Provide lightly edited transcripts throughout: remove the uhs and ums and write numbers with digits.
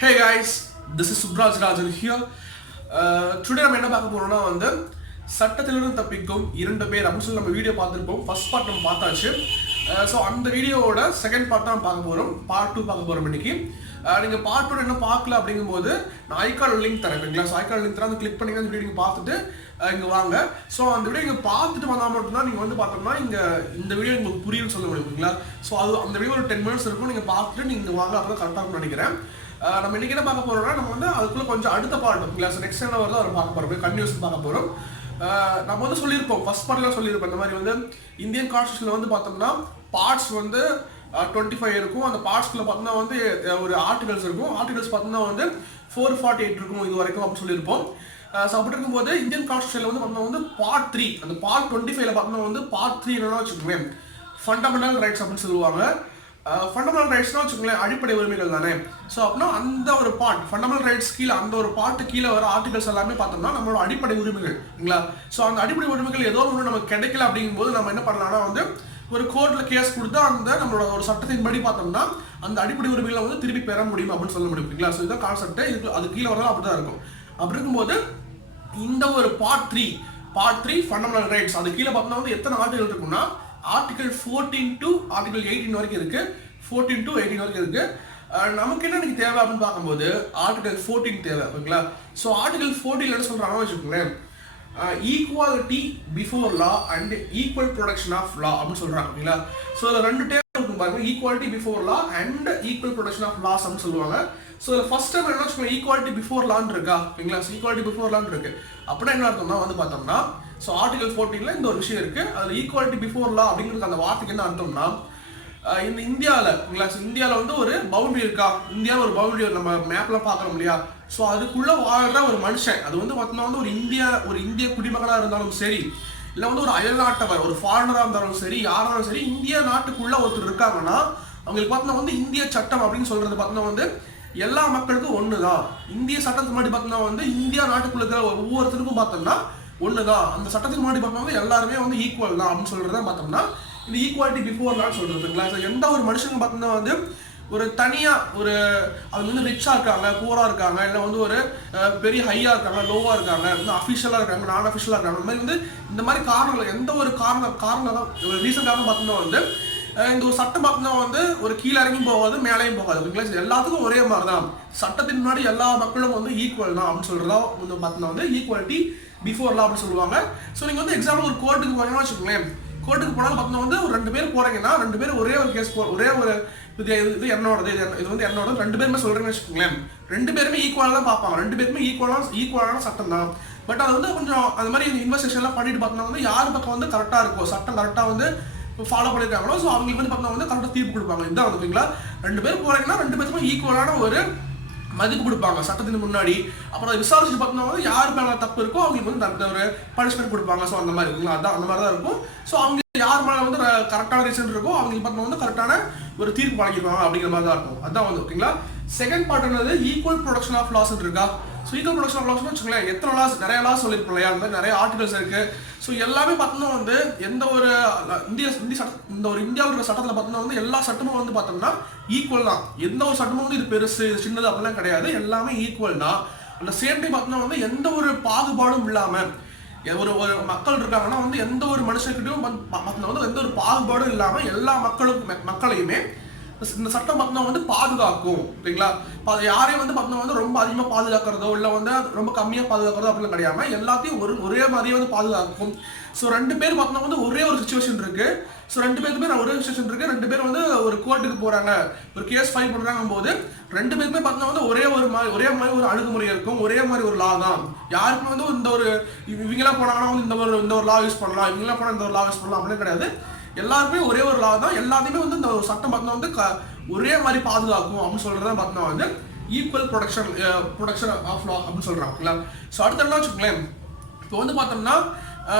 Hey guys, this is Subraj Rajan here. Today நம்ம என்ன பார்க்க போறோம்னா சட்டத்திலிருந்து தப்பிக்கும் இரண்டு பேர் அப்படின்னு சொல்லி நம்ம வீடியோ பார்த்துருப்போம். ஃபர்ஸ்ட் பார்ட் நம்ம பார்த்தாச்சு. ஸோ அந்த வீடியோவோட செகண்ட் பார்ட் தான் பார்க்க போகிறோம். பார்ட் 2 பார்க்க போகிறோம் இன்னைக்கு. நீங்கள் பார்ட் 2 என்ன பார்க்கல அப்படிங்கும்போது நான் ஐகார்டு லிங்க் தரேன் ஓகேங்களா. ஸோ ஐகார்டு லிங்க் தரேன், அதை கிளிக் பண்ணிங்க அந்த வீடியோ நீங்கள் பார்த்துட்டு இங்கே வாங்க. ஸோ அந்த வீடியோ இங்கே பார்த்துட்டு வந்தால் மட்டும்தான் நீங்கள் பார்த்தோம்னா இங்கே இந்த வீடியோ உங்களுக்கு புரியும்னு சொல்ல முடியும் ஓகேங்களா. ஸோ அது அந்த வீடியோ ஒரு 10 minutes இருக்கும், நீங்கள் பார்த்துட்டு நீங்கள் வாங்க, அப்போ தான் கரெக்டாக இருக்கும்னு நினைக்கிறேன். நம்ம இன்னைக்கு என்ன பார்க்க போறோம்னா நம்ம அதுக்குள்ள கொஞ்சம் அடுத்த பார்ட் ஓகேங்களா. ஸோ நெக்ஸ்ட் என்ன வருதோ அதை பார்க்க போகிறோம், கன்டினியூஸ் பார்க்க போகிறோம். நம்ம சொல்லியிருப்போம், ஃபர்ஸ்ட் பார்ட்லாம் சொல்லியிருப்போம். இந்த மாதிரி இந்தியன் கான்ஸ்டியூஷனில் பார்த்தோம்னா பார்ட்ஸ் 25 இருக்கும். அந்த பார்ட்ஸ்குள்ள பார்த்தோம்னா ஒரு ஆர்டிகல்ஸ் இருக்கும். ஆர்டிகல்ஸ் பார்த்தோம்னா 448 இருக்கும் இது வரைக்கும் அப்படின்னு சொல்லியிருப்போம். ஸோ அப்படி இருக்கும்போது இந்தியன் கான்ஸ்டியூஷனில் பார்த்தோம்னா பார்ட் 3, அந்த பார்ட் 25ல பார்த்தோம்னா பார்ட் 3 என்னன்னா வச்சுக்கோங்க, ஃபண்டமெண்டல் ரைட்ஸ் அப்படின்னு சொல்லுவாங்க. ஃபண்டமெண்டல் ரைட்ஸ்னா வச்சுக்கோங்களேன் அடிப்படை உரிமைகள் தானே. ஸோ அப்படின்னா அந்த ஒரு பார்ட் ஃபண்டமெண்டல் ரைட்ஸ் கீழே அந்த ஒரு பார்ட்டு கீழே வர ஆர்டிகல்ஸ் எல்லாமே பார்த்தோம்னா நம்மளோட அடிப்படை உரிமைகள் இல்லைங்களா. ஸோ அந்த அடிப்படை உரிமைகள் ஏதோ ஒன்று நமக்கு கிடைக்கல அப்படிங்கும்போது நம்ம என்ன பண்ணலாம்னா ஒரு கோர்ட்ல கேஸ் கொடுத்தா அந்த நம்மளோட ஒரு சட்டத்தின்படி பார்த்தோம்னா அந்த அடிப்படை உரிமைகளை திருப்பி பெற முடியும் அப்படின்னு சொல்ல முடியும் இல்லைங்களா. ஸோ இதுதான் கான்செப்ட். இது அது கீழே வரலாம் அப்படிதான் இருக்கும். அப்படி இருக்கும்போது இந்த ஒரு பார்ட் 3 ஃபண்டமெண்டல் ரைட்ஸ் அது கீழே பார்த்தோம்னா எத்தனை ஆர்டிகல் இருக்குன்னா ஆர்டிகல் 14 to ஆர்டிகல் 18 வரைக்கும் இருக்கு. 14 to 18 வரைக்கும் இருக்கு. நமக்கு என்ன இன்னைக்கு தேவை அப்படின்னு பார்க்கும்போது ஆர்டிகல் 14 தேவை ஓகேங்களா. ஸோ ஆர்டிகல் 14 என்ன சொல்றாங்க வச்சுக்கோங்களேன், equality before law and equal protection of law அப்படின்னு சொல்றாங்க ஓகேங்களா. ஸோ அதில் 2 டேம் இருக்கும் பாருங்க, equality before law and equal protection of laws அப்படின்னு சொல்லுவாங்க. ஸோ ஃபர்ஸ்ட் டைம் என்ன வச்சுக்கோங்க, ஈக்குவாலிட்டி பிஃபோர் லான்னு இருக்கா ஓகேங்களா. ஸோ ஈக்குவாலிட்டி பிஃபோர் லான்னு இருக்கு. அப்படின்னா என்ன அர்த்தம்னா பார்த்தோம்னா ஸோ ஆர்டிகல் 14ல இந்த ஒரு விஷயம் இருக்கு. அதில் ஈக்குவாலிட்டி பிஃபோர் லா அப்படிங்கிறது அந்த வார்த்தைக்கு என்ன அர்த்தம்னா இந்த இந்தியாவில் ஒரு பவுண்டரி இருக்கா, இந்தியாவில் ஒரு பவுண்டரி நம்ம மேப்லாம் பார்க்குறோம் இல்லையா. ஸோ அதுக்குள்ள வாழ்ற ஒரு மனுஷன் அது பார்த்தோம்னா ஒரு இந்திய குடிமகனாக இருந்தாலும் சரி, இல்லை ஒரு அயல்நாட்டவர் ஒரு ஃபாரினராக இருந்தாலும் சரி, யாராலும் சரி, இந்திய நாட்டுக்குள்ள ஒருத்தர் இருக்காங்கன்னா அவங்களுக்கு பார்த்தோம்னா இந்திய சட்டம் அப்படின்னு சொல்றது பார்த்தோம்னா எல்லா மக்களுக்கும் ஒண்ணுதான். இந்திய சட்டத்துக்கு முன்னாடி பார்த்தோம்னா இந்தியா நாட்டுக்குள்ள இருக்கிற ஒவ்வொருத்தருக்கும் பார்த்தோம்னா ஒண்ணுதான். அந்த சட்டத்துக்கு முன்னாடி பார்த்தோம்னா எல்லாருமே ஈக்குவல் தான் அப்படின்னு சொல்றத பார்த்தோம்னா இந்த ஈக்குவாலிட்டி பிஃபோர் லான்னு சொல்றதுங்களா. எந்த ஒரு மனுஷனுக்கு பார்த்தோம்னா ஒரு தனியா ஒரு அவங்க ரிச்சா இருக்காங்க, பூரா இருக்காங்க, இல்லை ஒரு பெரிய ஹையா இருக்காங்க, லோவா இருக்காங்க, அஃபிஷியலா இருக்காங்க, நான் அஃபிஷியலா இருக்காங்க, இந்த மாதிரி இந்த மாதிரி காரணங்கள் எந்த ஒரு காரணம் ஒரு ரீசன் காரணம் பார்த்தோம்னா இந்த ஒரு சட்டம் பார்த்தோம்னா ஒரு கீழே இறங்கியும் போகாது மேலேயும் போகாது ஓகேங்களா. எல்லாத்துக்கும் ஒரே மாதிரி தான். சட்டத்தின் முன்னாடி எல்லா மக்களும் ஈக்குவல் தான் அப்படின்னு சொல்றதா பார்த்தோம்னா ஈக்குவாலிட்டி பிஃபோர் லா அப்படின்னு சொல்லுவாங்க. ஸோ நீங்கள் எக்ஸாம்பிள் ஒரு கோர்ட்டுக்கு போனீங்கன்னா வச்சுக்கோங்களேன், கோர்ட்டுக்கு போனாலும் பார்த்தோம்னா ஒரு 2 பேர் போறீங்கன்னா 2 பேரும் ஒரே ஒரு கேஸ் ஒரே ஒரு இது என்னோடது இது என்னோட 2 பேருமே சொல்றேன்னு வச்சுக்கோங்களேன், 2 பேருமே ஈக்குவலாக தான் பார்ப்பாங்க. 2 பேருமே ஈக்குவலான சட்டம் தான். பட் அது கொஞ்சம் அந்த மாதிரி இன்வெஸ்டிகேஷன்லாம் பண்ணிட்டு பார்த்தோம்னா யார் பக்கம் கரெக்டாக இருக்கும், சட்டம் கரெக்டாக ஃபாலோ பண்ணிருக்காங்களோ ஸோ அவங்களுக்கு பார்த்தோம்னா கரெக்டாக தீர்ப்பு கொடுப்பாங்க. இதுதான் ஓகேங்களா. 2 பேர் போறீங்கன்னா 2 பேருக்கும் ஈக்குவலான ஒரு மதிப்பு கொடுப்பாங்க சட்டத்தின் முன்னாடி. அப்புறம் விசாரிச்சு பார்த்தோம்னா யார் மேலே தப்பு இருக்கோ அவங்களுக்கு ஒரு பனிஷ்மெண்ட் கொடுப்பாங்க. ஸோ அந்த மாதிரி இருக்குங்களா, அதான் அந்த மாதிரி தான் இருக்கும். ஸோ அவங்க யார் மேலே கரெக்டான ரீசன் இருக்கோ அவங்களுக்கு பார்த்தோம்னா கரெக்டான ஒரு தீர்ப்பு வழங்கிடுவாங்க அப்படிங்கிற மாதிரி தான் இருக்கும். அதான் ஓகேங்களா. செகண்ட் பார்ட் என்னது ஈக்குவல் ப்ரொடக்ஷன் ஆஃப் லாஸ் இருக்கா. ஸோ ஈக்குவல் ப்ரொடக்ஷன் ஆஃப் லாஸ்னு வச்சுக்கோங்களேன், எத்தனை லாஸ் நிறைய லாஸ் சொல்லியிருப்போம் இல்லையா, அந்த மாதிரி நிறைய ஆர்டிகல்ஸ் இருக்கு. ஸோ எல்லாமே பார்த்தோம்னா எந்த ஒரு இந்தியாவில் இருக்கிற சட்டத்தில் பார்த்தோம்னா எல்லா சட்டமும் பார்த்தோம்னா ஈக்குவல் தான். எந்த ஒரு சட்டமும் இது பெருசு சின்னது அப்படிலாம் கிடையாது, எல்லாமே ஈக்குவல் தான். அந்த சேம் டைம் பார்த்தோம்னா எந்த ஒரு பாகுபாடும் இல்லாமல் ஒரு மக்கள் இருக்காங்கன்னா எந்த ஒரு மனுஷன்கிட்டையும் பார்த்தோம்னா எந்த ஒரு பாகுபாடும் இல்லாமல் எல்லா மக்களையுமே இந்த சட்டம் பார்த்தோம்னா பாதுகாக்கும் ஓகேங்களா. யாரையும் பார்த்தோம்னா ரொம்ப அதிகமாக பாதுகாக்கிறதோ இல்லை ரொம்ப கம்மியாக பாதுகாக்கிறதோ அப்படிலாம் கிடையாம எல்லாத்தையும் ஒரே மாதிரியே பாதுகாக்கும். ஸோ 2 பேர் பார்த்தோம்னா ஒரே ஒரு சுச்சுவேஷன் இருக்கு. ஸோ 2 பேருக்குமே ஒரே சுச்சுவேஷன் இருக்கு. 2 பேர் ஒரு கோர்ட்டுக்கு போறாங்க, ஒரு கேஸ் ஃபைல் பண்றாங்க போது 2 பேருமே பார்த்தோம்னா ஒரே மாதிரி ஒரு அணுகுமுறை இருக்கும், ஒரே மாதிரி ஒரு லா தான். யாருக்குமே இந்த ஒரு இவங்கெல்லாம் போனாங்கன்னா இந்த ஒரு லா யூஸ் பண்ணலாம், இவங்கெல்லாம் போனால் இந்த ஒரு லா யூஸ் பண்ணலாம் அப்படின்னு கிடையாது. எல்லாருமே ஒரே ஒரு லா தான். எல்லாத்தையுமே இந்த ஒரு சட்டம் பார்த்தோம்னா ஒரே மாதிரி பாதுகாக்கும் அப்படின்னு சொல்றதா பார்த்தோம்னா ஈக்குவல் ப்ரொடக்ஷன் ஆஃப் லா அப்படின்னு சொல்றாங்களா. ஸோ அடுத்த என்ன வச்சுக்கோங்களேன், இப்போ பார்த்தோம்னா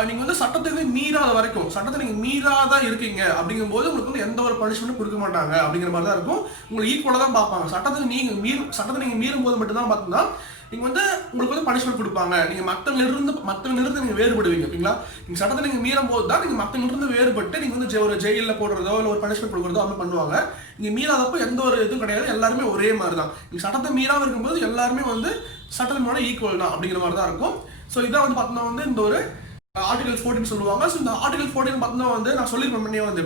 நீங்க சட்டத்துக்கு மீறாத வரைக்கும் சட்டத்தை நீங்க மீறாத இருக்கீங்க அப்படிங்கும்போது உங்களுக்கு எந்த ஒரு பனிஷ்மெண்ட் கொடுக்க மாட்டாங்க அப்படிங்கிற மாதிரி தான் இருக்கும். உங்களுக்கு ஈக்குவலா தான் பார்ப்பாங்க. சட்டத்தை நீங்க மீறும் போது மட்டும்தான் பார்த்தோம்னா நீங்க வந்து உங்களுக்கு வந்து பனிஷ்மெண்ட் கொடுப்பாங்க. நீங்க மத்தவங்களிலிருந்து நீங்க வேறுபடுவீங்க. ஓகேங்களா? நீங்க சட்டத்தை நீங்க மீறும் போது தான் நீங்க மத்தவங்களிலிருந்து வேறுபட்டு நீங்க வந்து ஒரு ஜெயில போடுறதோ இல்ல ஒரு பனிஷ்மெண்ட் கொடுக்குறதோ அந்த பண்ணுவாங்க. நீங்க மீறாதப்போ எந்த ஒரு இதுவும் கிடையாது. எல்லாருமே ஒரே மாதிரி தான். நீங்க சட்டத்தை மீறாம இருக்கும்போது எல்லாருமே வந்து சட்டத்தின் மேல ஈக்குவல் தான் அப்படிங்கிற மாதிரி தான் இருக்கும். ஸோ இதான் வந்து பார்த்தோம்னா வந்து இந்த ஒரு ஆர்டிகல் 14 சொல்லுவாங்க. ஸோ இந்த ஆர்டிகல் 14 பார்த்தோம்னா வந்து நான் சொல்லியிருப்பேன் முன்னே வந்து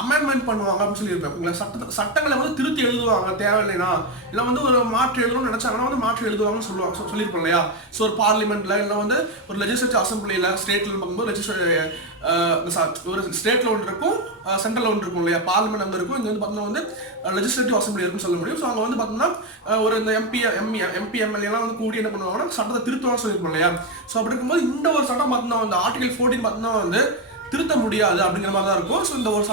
அமெண்ட்மெண்ட் பண்ணுவாங்க அப்படின்னு சொல்லியிருப்பேன். சட்டங்களை வந்து திருத்தி எழுதுவாங்க தேவையில்லைனா, இல்லை வந்து ஒரு மாற்று எழுதணும்னு நினைச்சாங்கன்னா வந்து மாற்று எழுதுவாங்கன்னு சொல்லியிருப்போம் இல்லையா? ஸோ ஒரு பார்லிமெண்ட்ல இல்லை வந்து ஒரு லெஜிஸ்லேட்டிவ் அசம்பிளியில் ஸ்டேட்ல பார்க்கும்போது ஒரு ஸ்டேட்ல ஒன்று இருக்கும், சென்ட்ரல் ஒன்று இருக்கும் இல்லையா? பார்லிமெண்ட் அங்கே இருக்கும். இங்கே வந்து பார்த்தோம்னா வந்து லெஜிஸ்லேட்டிவ் அசம்பிளி இருக்குன்னு சொல்ல முடியும். ஸோ அங்கே வந்து பார்த்தோம்னா ஒரு இந்த எம்பி எம்எல்ஏலாம் வந்து கூடி என்ன பண்ணுவாங்கன்னா சட்டத்தை திருத்துவான்னு சொல்லியிருப்போம் இல்லையா? ஸோ அப்படி இருக்கும்போது இந்த ஒரு சட்டம் பார்த்தோம்னா வந்து ஆர்டிகல் 14 பார்த்தோம்னா வந்து திருத்த முடியாது அப்படிங்கிற மாதிரி தான் இருக்கும். ஸோ இந்த ஒரு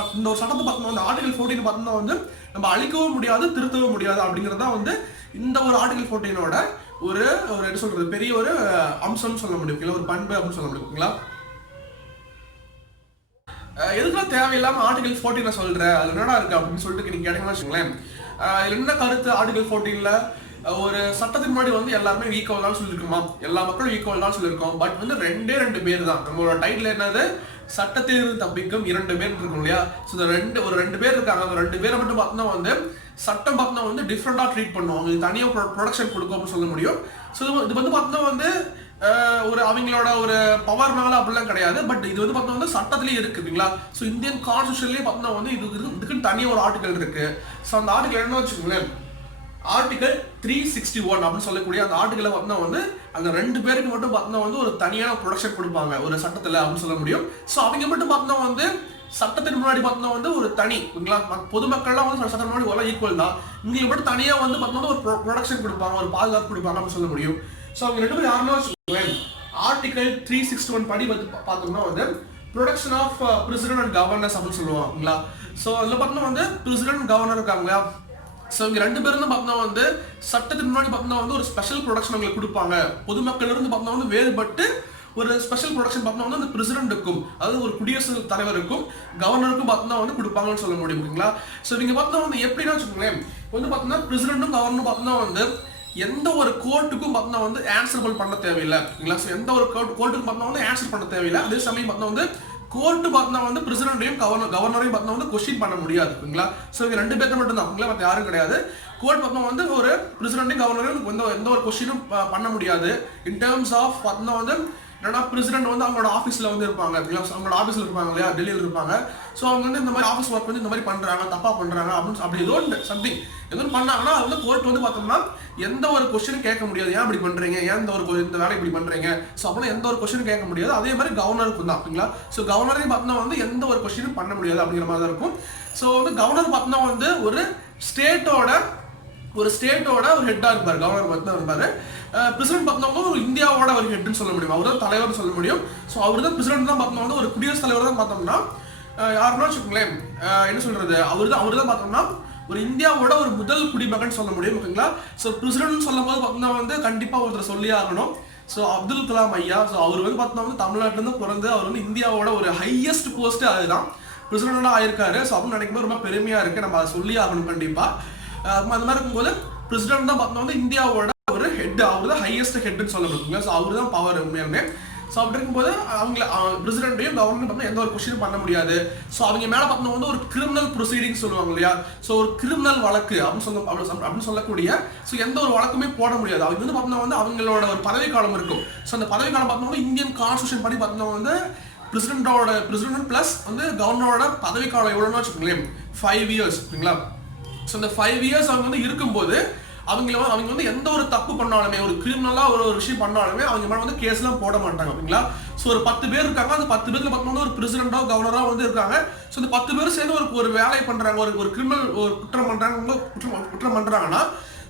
சட்டத்தை பார்த்தோம்னா வந்து ஆர்டிகல் 14 பார்த்தோம்னா வந்து நம்ம அழிக்கவும் முடியாது திருத்தவும் முடியாது அப்படிங்கிறது தான் வந்து இந்த ஒரு ஆர்டிகல் 14ஓட ஒரு என்ன சொல்றது பெரிய ஒரு அம்சம்னு சொல்ல முடியும், இல்லை ஒரு பண்பு அப்படின்னு சொல்ல முடியுங்களா? எதுக்குலாம் தேவையில்லாம ஆர்டிகல் 14 சொல்றேன், அது என்னடா இருக்கு அப்படின்னு சொல்லிட்டு நீங்க கேட்டீங்கன்னா வச்சுங்களேன், என்ன கருத்து ஆர்டிகல் 14ல ஒரு சட்டத்தின் முன்னாடி வந்து எல்லாருமே ஈக்குவல் தான் சொல்லியிருக்கோமா, எல்லா மக்களும் ஈக்குவல் தான் சொல்லியிருக்கோம். பட் வந்து ரெண்டு பேர் தான். நம்மளோட டைட்டில் என்னது, சட்டத்திலிருந்து தப்பிக்கும் 2 பேர் இருக்கும் இல்லையா? ஸோ இந்த ஒரு 2 பேர் இருக்காங்க. அந்த 2 பேரை மட்டும் பார்த்தோம்னா வந்து சட்டம் பார்த்தோம்னா வந்து டிஃப்ரெண்டா ட்ரீட் பண்ணுவோம். இது தனியாக ப்ரொடக்ஷன் கொடுக்கும் அப்படின்னு சொல்ல முடியும். ஸோ இது வந்து பார்த்தோம்னா வந்து ஒரு அவங்களோட ஒரு பவர்னால அப்படிலாம் கிடையாது. பட் இது வந்து பார்த்தோம்னா வந்து சட்டத்திலேயே இருக்குங்களா? ஸோ இந்தியன் கான்ஸ்டியூஷன்லேயே பார்த்தோம்னா வந்து இதுக்குன்னு தனியாக ஒரு ஆர்டிகல் இருக்கு. ஸோ அந்த ஆர்டிகல் என்ன வச்சுக்கோங்களேன், ஆர்டிகல் 361 அப்படின்னு சொல்லக்கூடிய அந்த ஆர்டிகலை பார்த்தோம்னா வந்து அந்த 2 பேருக்கு மட்டும் பார்த்தோம்னா வந்து ஒரு தனியான ப்ரொடக்ஷன் கொடுப்பாங்க ஒரு சட்டத்தில் அப்படின்னு சொல்ல முடியும். ஸோ அவங்க மட்டும் பார்த்தோம்னா வந்து சட்டத்தின் முன்னாடி பார்த்தோம்னா வந்து ஒரு தனி பொதுமக்கள்லாம் வந்து சட்டத்தின் முன்னாடி எல்லாம் ஈக்குவல் தான். இவங்களுக்கு மட்டும் தனியாக வந்து பார்த்தோம்னா ஒரு ப்ரொடக்ஷன் கொடுப்பாங்க, ஒரு பாதுகாப்பு கொடுப்பாங்க அப்படின்னு சொல்ல முடியும். ஸோ அவங்க 2 பேரும் யாருன்னா வச்சுக்கோங்களேன், ஆர்டிகல் 361 படி வந்து பார்த்தோம்னா வந்து production of president and governors அப்படின்னு சொல்லுவாங்களா? ஸோ அதில் பார்த்தோம்னா வந்து பிரசிடென்ட் கவர்னர் இருக்காங்களா? ஸோ இங்கே 2 பேரும் தான் பார்த்தோம்னா வந்து சட்டத்தின் முன்னாடி பார்த்தோம்னா வந்து ஒரு ஸ்பெஷல் ப்ரொடக்ஷன் அவங்களுக்கு கொடுப்பாங்க. பொதுமக்கள் இருந்து பார்த்தோம்னா வந்து வேறுபட்டு ஒரு ஸ்பெஷல் ப்ரொடக்ஷன் பார்த்தோம்னா வந்து அந்த பிரசிடென்ட்டுக்கும், அதாவது ஒரு குடியரசுத் தலைவருக்கும் கவர்னருக்கும் பார்த்தோம்னா வந்து கொடுப்பாங்கன்னு சொல்ல முடியும். ஓகேங்களா? ஸோ இங்கே பார்த்தோம்னா வந்து எப்படின்னா வச்சுக்கோங்களேன், வந்து பார்த்தோம்னா பிரசிடென்ட்டும் கவர்னரும் பார்த்தோம்னா வந்து எந்த ஒரு கோர்ட்டுக்கும் பார்த்தோம்னா வந்து ஆன்சரபிள் பண்ண தேவையில்லை. ஓகேங்களா? ஸோ எந்த ஒரு கோர்ட்டுக்கும் பார்த்தோம்னா வந்து ஆன்சர் பண்ண தேவையில்லை. அதே சமயம் பார்த்தோம்னா வந்து கோர்ட்டு பார்த்தா வந்து பிரசிடென்ட்டையும் கவர்னரையும் பார்த்தா வந்து கொஸ்டின் பண்ண முடியாது. ஓகேங்களா? ஸோ இங்கே 2 பேர்த்த மட்டும் தான். ஓகேங்களா? மற்ற யாரும் கிடையாது. கோர்ட் பார்த்தா வந்து ஒரு பிரசிடென்ட்டையும் கவர்னரையும் எந்த ஒரு கொஸ்டினும் பண்ண முடியாது. இன் டேர்ம்ஸ் ஆஃப் பார்த்தா வந்து என்னன்னா பிரசிடென்ட் வந்து அவங்களோட ஆஃபீஸில் வந்து இருப்பாங்க. அவங்களோட ஆஃபீஸில் இருப்பாங்க இல்லையா, டெல்லியில் இருப்பாங்க. ஸோ அவங்க வந்து இந்த மாதிரி ஆஃபீஸ் ஒர்க் வந்து இந்த மாதிரி பண்ணுறாங்க, தப்பாக பண்ணுறாங்க அப்படின்னு அப்படி ஏதோ சம்திங் எதுவும் பண்ணாங்கன்னா அது வந்து கோர்ட் வந்து பார்த்தோம்னா எந்த ஒரு கொஸ்டினும் கேட்க முடியாது. ஏன் இப்படி பண்ணுறீங்க, ஏன் இந்த வேலை இப்படி பண்ணுறீங்க, ஸோ அப்படின்னா எந்த ஒரு கொஸ்டினும் கேட்க முடியாது. அதே மாதிரி கவர்னருக்கும் தான். ஓகேங்களா? ஸோ கவர்னரையும் பார்த்தோம்னா வந்து எந்த ஒரு கொஸ்டினும் பண்ண முடியாது அப்படிங்கிற மாதிரி தான் இருக்கும். ஸோ வந்து கவர்னர் பார்த்தோம்னா வந்து ஒரு ஸ்டேட்டோட ஒரு ஹெட்டாக இருப்பார். கவர்னர் பார்த்தா இருப்பார். பிரசிடென்ட் பார்த்தோம்னா ஒரு இந்தியாவோட ஒரு ஹெட்னு சொல்ல முடியும். அவர் தான் தலைவர் சொல்ல முடியும். ஸோ அவர் தான் பிரசிடென்ட் தான் பார்த்தோம்னா வந்து ஒரு குடியரசுத் தலைவர் தான் பார்த்தோம்னா யாருன்னா வச்சுக்கோங்களேன், என்ன சொல்றது, அவர் தான் பார்த்தோம்னா ஒரு இந்தியாவோட ஒரு முதல் குடிமகன் சொல்ல முடியும். ஓகேங்களா? ஸோ பிரசிடென்ட் சொல்லும் போது பார்த்தோம்னா வந்து கண்டிப்பாக ஒருத்தர் சொல்லி ஆகணும். ஸோ அப்துல் கலாம் ஐயா. ஸோ அவர் வந்து பார்த்தோம்னா வந்து தமிழ்நாட்டிலேருந்து பிறந்து அவர் வந்து இந்தியாவோட ஒரு ஹையஸ்ட் போஸ்ட் அதுதான் பிரசிடென்டாக ஆயிருக்காரு. ஸோ அப்படின்னு நினைக்கும்போது ரொம்ப பெருமையாக இருக்குது. நம்ம அதை சொல்லி ஆகணும் கண்டிப்பாக. அந்த மாதிரி இருக்கும்போது பிரசிடென்ட் தான் பார்த்தோம்னா வந்து இந்தியாவோட ஒரு ஹெட், அவர் தான் ஹையஸ்ட் ஹெட்னு சொல்ல முடியுங்க. ஸோ அவர் தான் பவர் உண்மையாலுமே. ஸோ அப்படி இருக்கும்போது அவங்கள பிரசிடென்ட்டையும் கவர்னர் பார்த்தா எந்த ஒரு கொஸ்டினும் பண்ண முடியாது. ஸோ அவங்க மேலே பார்த்தோம்னா வந்து ஒரு கிரிமினல் ப்ரொசீடிங் சொல்லுவாங்க இல்லையா? ஸோ ஒரு கிரிமினல் வழக்கு அப்படின்னு சொல்லக்கூடிய ஸோ எந்த ஒரு வழக்குமே போட முடியாது. அவங்க வந்து பார்த்தோம்னா வந்து அவங்களோட ஒரு பதவிக்காலம் இருக்கும். ஸோ அந்த பதவிக்காலம் பார்த்தோம்னா இந்தியன் கான்ஸ்டியூஷன் படி பார்த்தோம்னா வந்து பிரசிடென்ட் பிளஸ் வந்து கவர்னரோட பதவிக்காலம் எவ்வளோன்னு வச்சுக்கோங்களேன், 5 years. ஓகேங்களா? ஸோ இந்த 5 years அவங்க வந்து இருக்கும்போது அவங்க வந்து எந்த ஒரு தப்பு பண்ணாலுமே, ஒரு கிரிமினலா ஒரு விஷயம் பண்ணாலுமே அவங்க மேலே வந்து கேஸ்லாம் போட மாட்டாங்க. ஓகேங்களா? ஸோ ஒரு 10 பேர் இருக்காங்க. அந்த 10 பேர்ல பார்த்தோம்னா ஒரு பிரசிடென்டோ கவர்னரோ வந்து இருக்காங்க. ஸோ இந்த 10 பேரும் சேர்ந்து ஒரு வேலையை பண்றாங்க, ஒரு கிரிமினல் ஒரு குற்றம் பண்றாங்கன்னா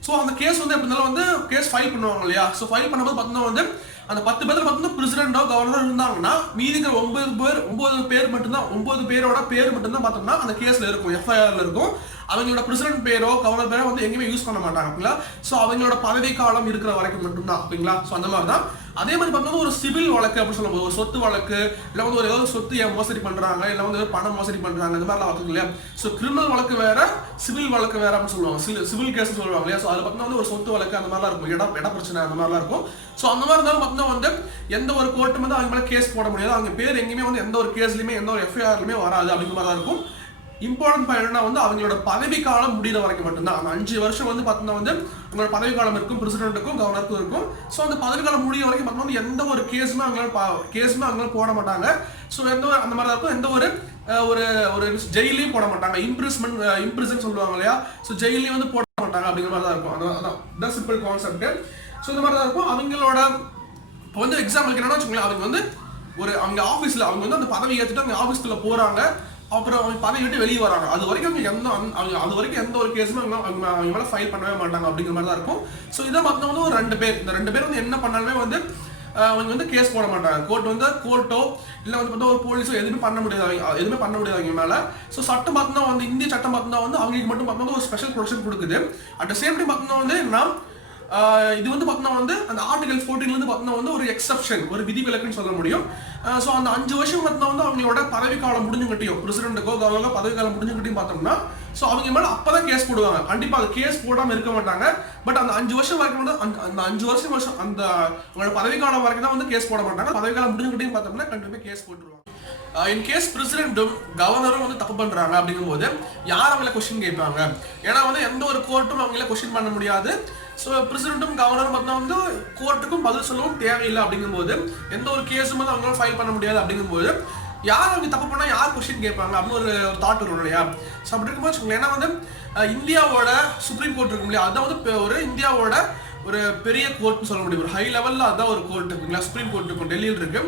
ஸோ அந்த கேஸ் வந்து எப்படி இருந்தாலும் வந்து கேஸ் ஃபைல் பண்ணுவாங்க இல்லையா? ஸோ ஃபைல் பண்ணும்போது பார்த்தோம்னா வந்து அந்த 10 பேர்ல பார்த்தோம்னா பிரசிடென்டோ கவர்னரோ இருந்தாங்கன்னா மீதிக்கிற 9 பேரோட பேர் மட்டும்தான் பார்த்தோம்னா அந்த கேஸ்ல இருக்கும், எஃப்ஐஆர்ல இருக்கும். அவங்களோட பிரசிடென்ட் பேரோ கவர்னர் பேரோ வந்து எங்கேயுமே யூஸ் பண்ண மாட்டாங்க ஓகேங்களா. ஸோ அவங்களோட பதவி காலம் இருக்கிற வரைக்கும் மட்டும்தான் ஓகேங்களா. ஸோ அந்த மாதிரி தான். அதே மாதிரி பார்த்தோம்னா ஒரு சிவில் வழக்கு அப்படின்னு சொல்லும்போது ஒரு சொத்து வழக்கு இல்லை வந்து ஒரு ஏதாவது சொத்து மோசடி பண்றாங்க இல்லை வந்து பணம் மோசடி பண்றாங்க இந்த மாதிரிலாம் வழக்கு இல்லையா. ஸோ கிரிமினல் வழக்கு வேற சிவில் வழக்கு வேற அப்படின்னு சொல்லுவாங்க. சிவில் கேஸ் சொல்லுவாங்க இல்லையா. ஸோ அது பார்த்தோம்னா வந்து ஒரு சொத்து வழக்கு அந்த மாதிரிலாம் இருக்கும், இட பிரச்சனை அந்த மாதிரிலாம் இருக்கும். ஸோ அந்த மாதிரி இருந்தாலும் பார்த்தோம்னா வந்து எந்த ஒரு கோர்ட்டும் வந்து அவங்க மேலே கேஸ் போட முடியாது. அவங்க பேர் எங்கேயுமே வந்து எந்த ஒரு கேஸ்லையுமே எந்த ஒரு எஃப்ஐஆர்லையுமே வராது அப்படிங்கிற மாதிரி தான் இருக்கும். இம்பார்ட்டன்ட் பாயிண்ட்னா வந்து அவங்களோட பதவி காலம் முடிகிற வரைக்கும் மட்டும்தான். அந்த 5 வருஷம் வந்து பார்த்தோம்னா வந்து உங்களோட பதவி காலம் இருக்கும், பிரசிடென்ட்டுக்கும் கவர்னருக்கும் இருக்கும். ஸோ அந்த பதவி காலம் முடிய வரைக்கும் பார்த்தோம்னா எந்த ஒரு கேஸுமே அவங்களால போட மாட்டாங்க. ஸோ எந்த ஒரு அந்த மாதிரி இருக்கும். எந்த ஒரு ஒரு ஜெயிலையும் போட மாட்டாங்க. இம்ப்ரிசன் சொல்லுவாங்க இல்லையா. ஸோ ஜெயிலையும் வந்து போட மாட்டாங்க அப்படிங்கிற மாதிரி தான் இருக்கும். அதான் சிம்பிள் கான்செப்ட். ஸோ இந்த மாதிரி தான் இருக்கும். அவங்களோட இப்போ வந்து எக்ஸாம்பிளுக்கு என்னன்னா வச்சுக்கோங்களேன், அவங்க வந்து அவங்க ஆஃபீஸில் அவங்க வந்து அந்த பதவி ஏற்றுட்டு அவங்க ஆஃபீஸ்க்குள்ள போகிறாங்க, அப்புறம் அவங்க பதவி விட்டு வெளியே வராங்க. அது வரைக்கும் அவங்க எந்த ஒரு கேஸுமே அவங்க மேலே ஃபைல் பண்ணவே மாட்டாங்க அப்படிங்கிற மாதிரி தான் இருக்கும். ஸோ இதை பார்த்தா வந்து ஒரு 2 பேர், இந்த 2 பேர் வந்து என்ன பண்ணாலுமே வந்து அவங்க வந்து கேஸ் போட மாட்டாங்க. கோர்ட்டோ இல்லை வந்து பார்த்தா ஒரு போலீஸோ எதுவுமே பண்ண முடியாது அவங்க மேலே. ஸோ சட்டம் பார்த்தோம்னா வந்து இந்திய சட்டம் பார்த்தோம்னா வந்து அவங்களுக்கு மட்டும் பார்த்தோம்னா ஒரு ஸ்பெஷல் ப்ரொடெக்ஷன் கொடுக்குது. அட் த சேம் டைம் பார்த்தோம்னா வந்து இது வந்து பார்த்தோம்னா வந்து அந்த ஆர்டிகல் 14 பார்த்தோம்னா வந்து ஒரு எக்ஸப்ஷன், ஒரு விதிவிலக்குன்னு சொல்ல முடியும். ஸோ அந்த 5 வருஷம் பார்த்தோம்னா வந்து அவங்களோட பதவி காலம் முடிஞ்சுக்கிட்டையும் பிரசிடென்ட்டுக்கோ கவர்னருக்கோ பதவி காலம் முடிஞ்சுக்கிட்டையும் பார்த்தோம்னா ஸோ அவங்க மேலே அப்பதான் கேஸ் போடுவாங்க. கண்டிப்பாக அது கேஸ் போடாமல் இருக்க மாட்டாங்க. பட் அந்த 5 வருஷம் வரைக்கும் வந்து அந்த 5 வருஷம் அந்த உங்களோட பதவி காலம் வரைக்கும் தான் வந்து கேஸ் போட மாட்டாங்க. பதவி காலம் முடிஞ்சுக்கிட்டையும் பார்த்தோம்னா கண்டிப்பாக கேஸ் போட்டுருவாங்க. இன் கேஸ் பிரசிடென்ட்டும் கவர்னரும் வந்து தப்பு பண்றாங்க அப்படிங்கும்போது யார் அவங்கள கொஸ்டின் கேட்பாங்க? ஏன்னா வந்து எந்த ஒரு கோர்ட்டும் அவங்கள கொஸ்டின் பண்ண முடியாது. ஸோ பிரசிடென்ட்டும் கவர்னரும் பார்த்தா வந்து கோர்ட்டுக்கும் பதில் சொல்லவும் தேவையில்லை அப்படிங்கும்போது எந்த ஒரு கேஸும் வந்து அவங்களால ஃபைல் பண்ண முடியாது அப்படிங்கும்போது யார் அவங்க தப்பு பண்ணால் யார் கொஸ்டின் கேட்பாங்க அப்படின்னு ஒரு தாட் வரும் இல்லையா. ஸோ அப்படி இருக்கும்போது வச்சுக்கோங்களேன், ஏன்னா வந்து இந்தியாவோட சுப்ரீம் கோர்ட் இருக்கும் இல்லையா, அதான் வந்து ஒரு இந்தியாவோட ஒரு பெரிய கோர்ட்னு சொல்ல முடியும். ஒரு ஹை லெவலில் அதான் ஒரு கோர்ட் இருக்குங்களா, சுப்ரீம் கோர்ட் இருக்கும், டெல்லியில் இருக்கு.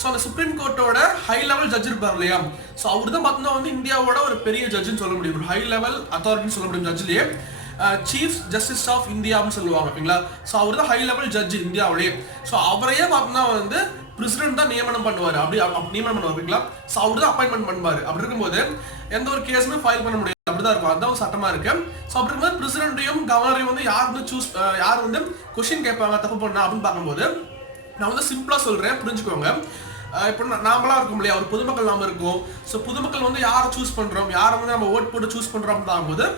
ஸோ அந்த சுப்ரீம் கோர்ட்டோட ஹை லெவல் ஜட்ஜ் இருப்பார் இல்லையா. ஸோ அவர் தான் பார்த்தோம்னா வந்து இந்தியாவோட ஒரு பெரிய ஜட்ஜுன்னு சொல்ல முடியும், ஒரு ஹை லெவல் அத்தாரிட்டின்னு சொல்ல முடியும். ஜட்ஜ்லேயே சீஃப் ஜஸ்டிஸ் ஆஃப் இந்தியான்னு சொல்லுவாங்க ஓகேங்களா. ஸோ அவர் தான் ஹை லெவல் ஜட்ஜ் இந்தியாவிலேயே. ஸோ அவரையே பார்த்தோம்னா வந்து பிரசிடென்ட் தான் நியமனம் பண்ணுவார், நியமனம் பண்ணுவார் ஓகேங்களா. ஸோ அவர் தான் அப்பாயின்மெண்ட் பண்ணுவார். அப்படி இருக்கும்போது எந்த ஒரு கேஸுமே ஃபைல் பண்ண முடியாது, அப்படிதான் இருக்கும். அதுதான் ஒரு சட்டமா இருக்கு. ஸோ அப்படி இருக்கும்போது பிரசிடென்ட்டையும் கவர்னரையும் வந்து யார் வந்து கொஸ்டின் கேட்பாங்க தப்பு பண்ணா அப்படின்னு பார்க்கும்போது நான் வந்து சிம்பிளா சொல்றேன், புரிஞ்சுக்கோங்க. இப்போ நாமளாம் இருக்கும் இல்லையா, ஒரு பொதுமக்கள் நாம இருக்கும். ஸோ பொதுமக்கள் வந்து யாரை சூஸ் பண்றோம், யாரை வந்து நம்ம ஓட் போட்டு சூஸ் பண்றோம் அப்படின்னு பார்க்கும்போது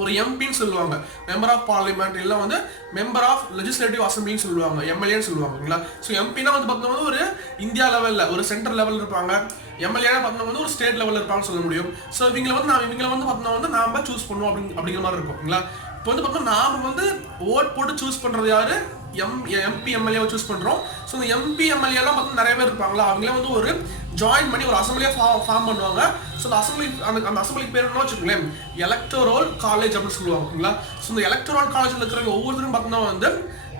ஒரு எம்பின்னு சொல்லுவாங்க, மெம்பர் ஆஃப் பார்லிமெண்ட், இல்லை வந்து மெம்பர் ஆஃப் லெஜிஸ்லேட்டிவ் அசம்பிளின்னு சொல்லுவாங்க, எம்எல்ஏன்னு சொல்லுவாங்களா. ஸோ எம்பினா வந்து பார்த்தோம்னா ஒரு இந்தியா லெவலில் ஒரு சென்ட்ரல் லெவலில் இருப்பாங்க. எம்எல்ஏனா பார்த்தோம்னா வந்து ஒரு ஸ்டேட் லெவலில் இருப்பாங்கன்னு சொல்ல முடியும். ஸோ இவங்களை வந்து பார்த்தோம்னா வந்து நாம சூஸ் பண்ணுவோம் அப்படிங்கிற மாதிரி இருக்கும்ங்களா. இப்போ வந்து பார்த்தோம்னா நாம வந்து ஓட் போட்டு சூஸ் பண்ணுறது யாரு, எம்பி எம்எல்ஏவை சூஸ் பண்ணுறோம். ஸோ இந்த எம்பி எம்எல்ஏலாம் பார்த்தா நிறைய பேர் இருப்பாங்களா, அவங்களே வந்து ஒரு ஜாயின் பண்ணி ஒரு அசம்பிளியாக ஃபார்ம் பண்ணுவாங்க. ஸோ அந்த அசம்பிளிக்கு பேர் என்ன வச்சுக்கோங்களேன், எலக்டோரல் காலேஜ் அப்படின்னு சொல்லுவாங்க ஓகேங்களா. ஸோ இந்த எலக்டோரல் காலேஜில் இருக்கிறவங்க ஒவ்வொருத்தரும் பார்த்தோம்னா வந்து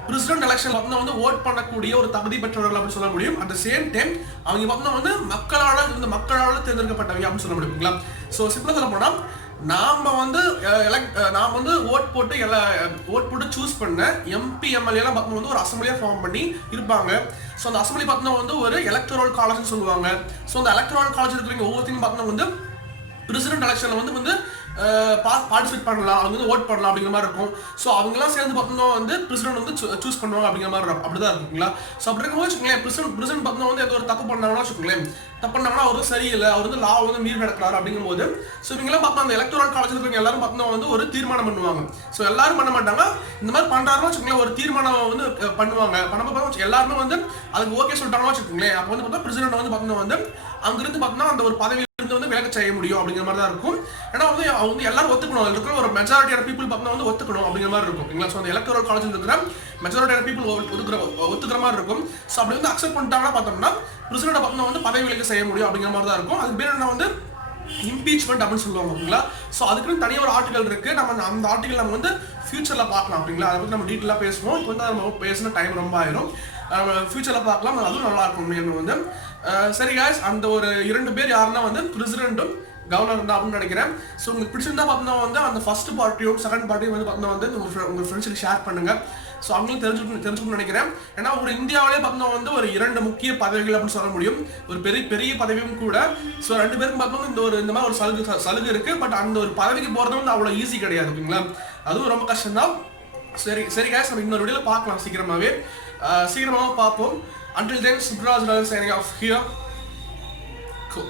பிரசிடென்ட் எலெக்ஷன் பார்த்தோம்னா வந்து ஓட் பண்ணக்கூடிய ஒரு தகுதி பெற்றவர்கள் அப்படின்னு சொல்ல முடியும். அட் த சேம் டைம் அவங்க பார்த்தோம்னா வந்து மக்களால் தேர்ந்தெடுக்கப்பட்டவங்க அப்படின்னு சொல்ல முடியுங்களா. ஸோ சிம்பிளாக சொல்ல போனால் நாம வந்து ஓட் போட்டு சூஸ் பண்ண எம்பி எம்எல்ஏலாம் பார்த்தோம்னா வந்து ஒரு அசம்பிளியா ஃபார்ம் பண்ணி இருப்பாங்க. ஸோ அந்த அசம்பிளி பார்த்தோம்னா வந்து ஒரு எலக்டோரல் காலேஜ்னு சொல்லுவாங்க. ஸோ அந்த எலக்டோரல் காலேஜ் இருக்கிறவங்க ஒவ்வொருத்தையும் பார்த்தோம்னா வந்து பிரசிடென்ட் எலெக்ஷன்ல வந்து பார்ட்டிசிபேட் பண்ணலாம், அவங்க வந்து ஓட் பண்ணலாம் அப்படிங்கிற மாதிரி இருக்கும். ஸோ அவங்கெல்லாம் சேர்ந்து பார்த்தோம்னா வந்து பிரசிடென்ட் வந்து சூஸ் பண்ணுவாங்க அப்படிங்கிற மாதிரி இருக்கும். அப்படிதான் இருக்குங்களா. ஸோ அப்படி இருக்கும்போது வச்சுக்கோங்களேன், பிரசிடென்ட் பார்த்தோம்னா வந்து எந்த ஒரு தப்பு பண்ணாங்கன்னா வச்சுக்கோங்களேன், தப்பு பண்ணாங்கன்னா அவர் சரியில்லை, அவர் வந்து லா வந்து மீறி நடக்கிறாரு அப்படிங்கும்போது ஸோ இவங்கெல்லாம் பார்த்தோம் அந்த எலக்டோரல் காலேஜில் இருக்கிறவங்க எல்லாரும் பார்த்தோம்னா வந்து ஒரு தீர்மானம் பண்ணுவாங்க. ஸோ எல்லாரும் பண்ண மாட்டாங்க, இந்த மாதிரி பண்றாருன்னு வச்சுக்கோங்களேன், ஒரு தீர்மானம் வந்து பண்ணுவாங்க. பண்ணப்போ எல்லாருமே வந்து அதுக்கு ஓகே சொல்லிட்டாங்கன்னா வச்சுக்கோங்களேன், அப்போ வந்து பார்த்தா பிரசிடென்ட் வந்து பார்த்தோம்னா வந்து அங்கிருந்து பார்த்தோம்னா அந்த ஒரு பதவி வந்து விலக செய்ய முடியும் அப்படிங்கிற மாதிரி தான் இருக்கும். ஏன்னா வந்து அவங்க எல்லாரும் ஒத்துக்கணும், அதில் இருக்கிற ஒரு மெஜாரிட்டியான பீப்புள் பார்த்தா வந்து ஒத்துக்கணும் அப்படிங்கிற மாதிரி இருக்கும். ஸோ அந்த எலக்டோரல் காலேஜில் இருக்கிற மெஜாரிட்டியான பீப்புள் ஒத்துக்கிற மாதிரி இருக்கும். ஸோ அப்படி வந்து அக்செப்ட் பண்ணிட்டாங்கன்னா பார்த்தோம்னா பிரசிடென்ட் பார்த்தா வந்து பதவி விலக செய்ய முடியும் அப்படிங்கிற மாதிரி தான் இருக்கும். அதுக்கு பேர் என்ன வந்து இம்பீச்மெண்ட் அப்படின்னு சொல்லுவாங்க ஓகேங்களா. ஸோ அதுக்குன்னு தனியாக ஒரு ஆர்டிகல் இருக்கு, நம்ம அந்த ஆர்டிகல் நம்ம வந்து ஃபியூச்சர்ல பார்க்கலாம் அப்படிங்களா. அதை பற்றி நம்ம டீட்டெயிலாக பேசுவோம். இப்போ வந்து நம்ம பேசின டைம் ரொம்ப ஆயிரும், ஃபியூச்சர்ல பார்க்கலாம், அதுவும் நல்லா இருக்கும் வந்து. சரி காய்ஸ், அந்த ஒரு 2 பேர் யாருன்னா வந்து பிரசிடென்ட்டும் கவர்னர் தான் அப்படின்னு நினைக்கிறேன். ஸோ உங்களுக்கு பிடிச்சிருந்தா பார்த்தோம்னா வந்து அந்த ஃபர்ஸ்ட் பார்ட்டியும் செகண்ட் பார்ட்டியும் வந்து பார்த்தோம்னா வந்து உங்கள் ஃப்ரெண்ட்ஸுக்கு ஷேர் பண்ணுங்க. ஸோ அவங்களும் தெரிஞ்சுக்கணும்னு நினைக்கிறேன். ஏன்னா ஒரு இந்தியாவிலே பார்த்தோம்னா வந்து ஒரு 2 முக்கிய பதவிகள் அப்படின்னு சொல்ல முடியும், ஒரு பெரிய பதவியும் கூட. ஸோ 2 பேருக்கும் பார்த்தோம்னா இந்த மாதிரி ஒரு சலுகை இருக்கு. பட் அந்த ஒரு பதவிக்கு போகிறது வந்து அவ்வளோ ஈஸி கிடையாது, ஓகேங்களா? அதுவும் ரொம்ப கஷ்டம் தான். சரி guys, நம்ம இன்னொரு வீடியோவில் பார்க்கலாம் சீக்கிரமாகவே பார்ப்போம். Until then, Subraj Rajan signing off here. Cool.